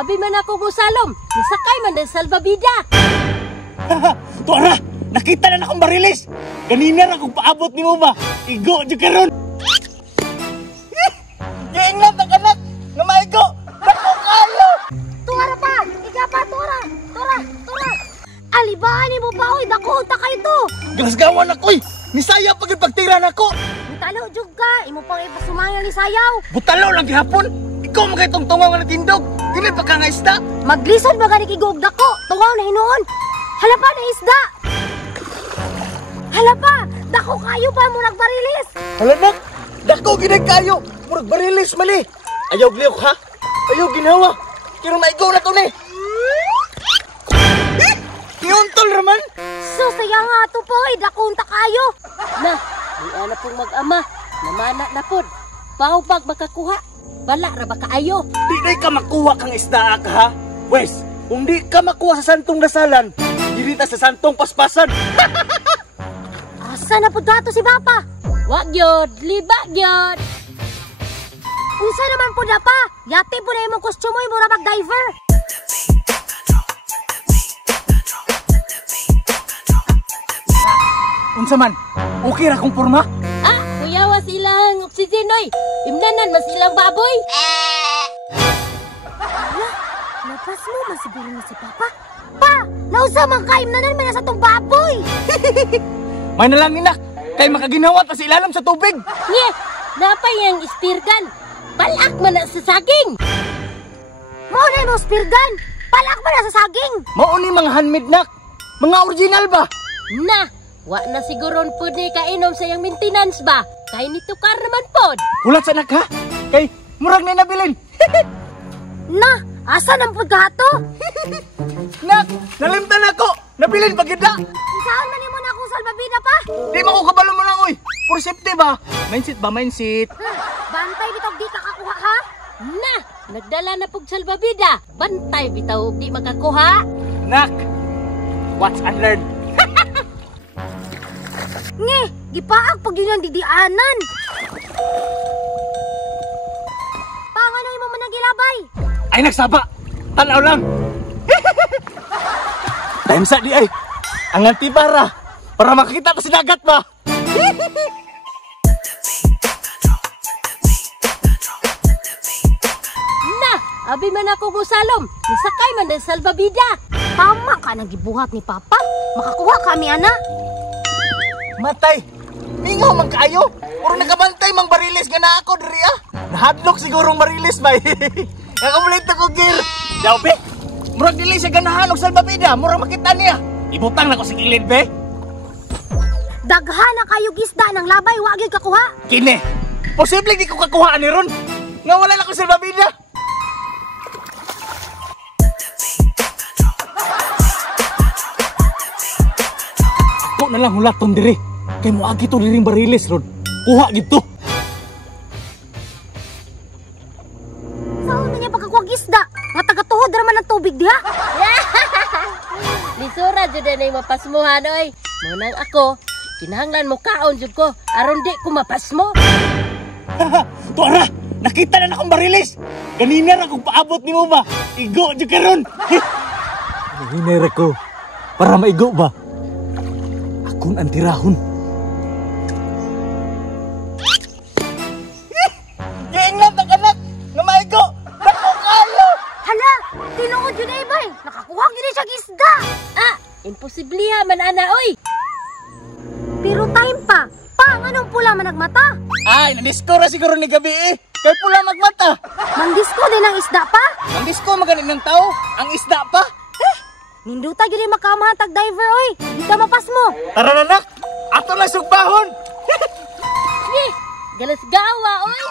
abi man ako musalom. Nisakay man din salbabida. Tuara, nakita na akong barilis. Ganina na kung paabot ni mo ba. Igo dyan karon. Giingnan ang anak nga maigo. Dako kayo. Tuara pa! Ika pa, Tura! Tura! Alibahan ni mo pa, oy! Dako, takay to! Galasgawan ako eh. Nisaya pag ipagtiran ako. Talo, jug ka! Imo pang ipasumayaw ni Sayaw! Butalo lang gihapon. Ikaw magaytong tungaw nga natindog. Dili pa ka nga isda. Maglisod ba gani kigog dako? Tungaw na hinuon! Hala pa na isda! Hala pa! Dako kayo pa mo nagbarilis! Hala nak, dako ginay kayo. Murag barilis mali. Ayaw gliyok ha? Ayaw ginawa. Kira maigo na to ni. Iuntol raman. So sayang nga to po, dakunta kayo! Na, di ana pong mag-ama. Namana na pod. Paubag makakuha. Bala ra ba kaayo? Di na ka makuha kang isda ka ha? Wes, kung di ka makuha sa santong dasalan, dirita sa santong paspasan. Asa na po dato si Papa? Wag yod, liba yod. Unsa naman po na pa? Yate po na imong kostumo mo ra mag-diver. Unsa man? Okay ra kong porma? Ah, kuyawa silang oksigen oy. Imnanan mas ilang baboy. Lapas mo, masiguro na si Papa. Pa! Nausa man kaimnanan man sa tong baboy! May nalang inak, kay makaginawa ta sa ilalim sa tubig. Nye, napay ang ispirgan. Balak man na sa saging. Mao na mo spirgan! Palak man na sa saging! Mao ni mga handmade nak. Mga original ba? Na, wa na siguron po ni kainom sa iyang maintenance ba? Kay nitukar naman pod. Ulat sa nak ha? Kay murag na nabilin. Na! Asa nang pagkato? Nak, nalimtan ako. Nabilin pagkita. Saan man mo na akong salbabida pa? Di mo ko kabalo mo lang oy. For safety ba? Mindset ba, mindset? Bantay bitaw di ka kakuha ha? Na, nagdala na pog salbabida. Bantay bitaw di makakuha. Nak, watch and learn. Nge, gipaag pag yun ang didianan. Panganoy mo man nagilabay. Ay nagsaba. Tanaw lang. Time sa di ay. Ang antibara. Para makita ta sinagat ba? Na, abi man ako musalom. Nisakay man din salbabida. Tama ka nagibuhat ni Papa. Makakuha kami ana. Matay. Mingaw man kaayo. Puro nagabantay mang barilis nga na ako diri ah. Nahadlok sigurong barilis ba. Ang kumpleto ko gear. Daw be. Murag dili siya ganahan og salbabida. Murag makita niya. Ibutang na ko sa kilid be. Daghan na kayo gisda ng labay, wa gyud kakuha. Kini. Posible di ko kakuha ni ron. Nga wala na ko salbabida. Ako na lang hulaton diri. Kay mo agi to diring barilis ron. Kuha gito. Saan man niya pagkakuha gisda? Nga taga-tuhod raman ng tubig diha. Lisura jud na yung mapasmuhan oy. Munang ako, kinahanglan mo kaon jud ko aron di ko mapasmo. Tuara, nakita na akong barilis. Ganina ra kung paabot ni mo ba. Igo jud karon. Hinay ra ko para maigo ba. Akong antirahon. Giingnan ang anak nga maigo. Dako kayo. Hala, tinuod yun ay bay. Nakakuha gyud siya gisda. Ah, imposibliha man ana oy. Pero time pa. Pa, anong pula man nagmata? Ay, nadisko ra siguro ni gabi eh. Kay pula magmata. Mangdisko din ang isda pa. Ang disko magaling ng tao. Ang isda pa. Ninduta gyud ay makamahatag diver oy. Di ka mapas mo. Tara na nak. Ato lang sugbahon. Nye, galas gawa oy.